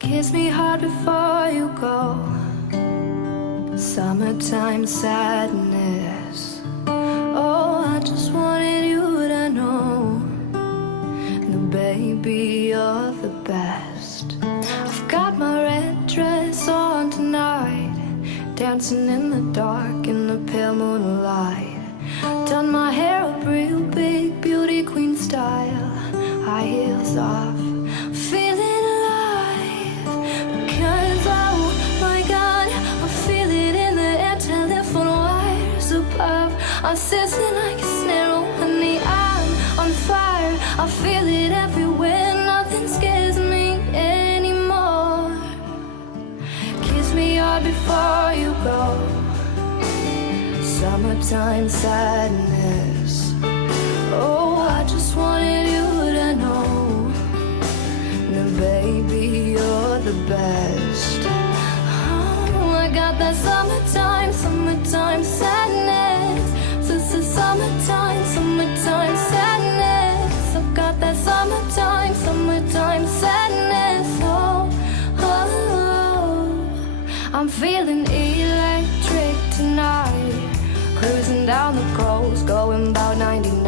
Kiss me hard before you go. Summertime sadness. Oh, I just wanted you to know that baby, you're the best. I've got my red dress on tonight, dancing in the dark in the pale moonlight. Done my hair up real big, beauty queen style, high heels off, feeling alive. Because oh my God, I feel it in the air, telephone wires above are sizzling like a snare. Oh honey, I'm on fire, I feel it everywhere, nothing scares me anymore. Kiss me hard before you go. Summertime sadness. Oh, I just wanted you to know that baby, you're the best. Oh, I got that summertime sadness. This is summertime sadness. I've got that summertime sadness. Oh, oh, I'm feeling electric tonight. Cruising down the coast, going about 99.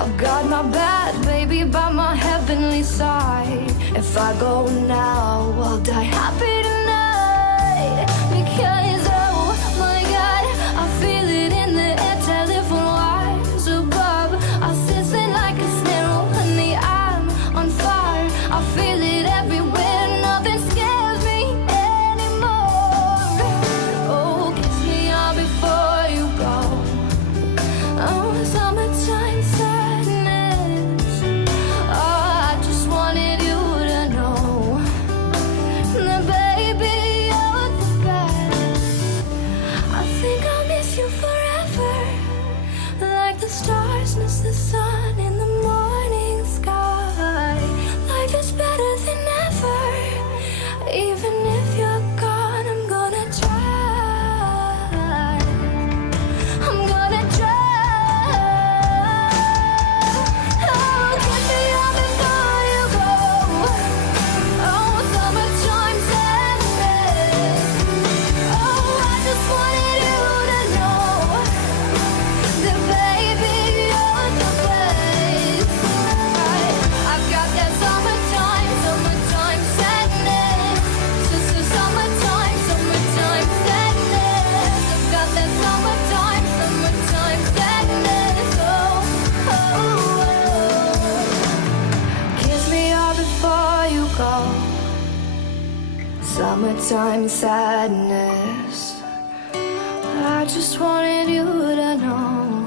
I've got my bad baby by my heavenly side. If I go now, I'll die happy tonight. Because oh my God, I feel it in the air, telephone wires above are sizzling like a snare. Oh honey, I'm on fire, I feel it everywhere, nothing scares me anymore. Oh, kiss me all before you go. Oh, summertime sadness. Oh, I just wanted you to know that baby, you're the best. I think I'll miss you forever, like the stars miss the sun in the morning sky. Life is better than ever, even if you're gone. I'm gonna try. I'm gonna try. Oh, kiss me up before you go. Oh, summertime sadness. Oh, I just wanted you to know that baby, you're the best. I've got that summertime sadness. This is summertime sadness. I've got that summertime sadness. Oh, oh, oh. Kiss me all before you go. Summertime sadness. I just wanted you to know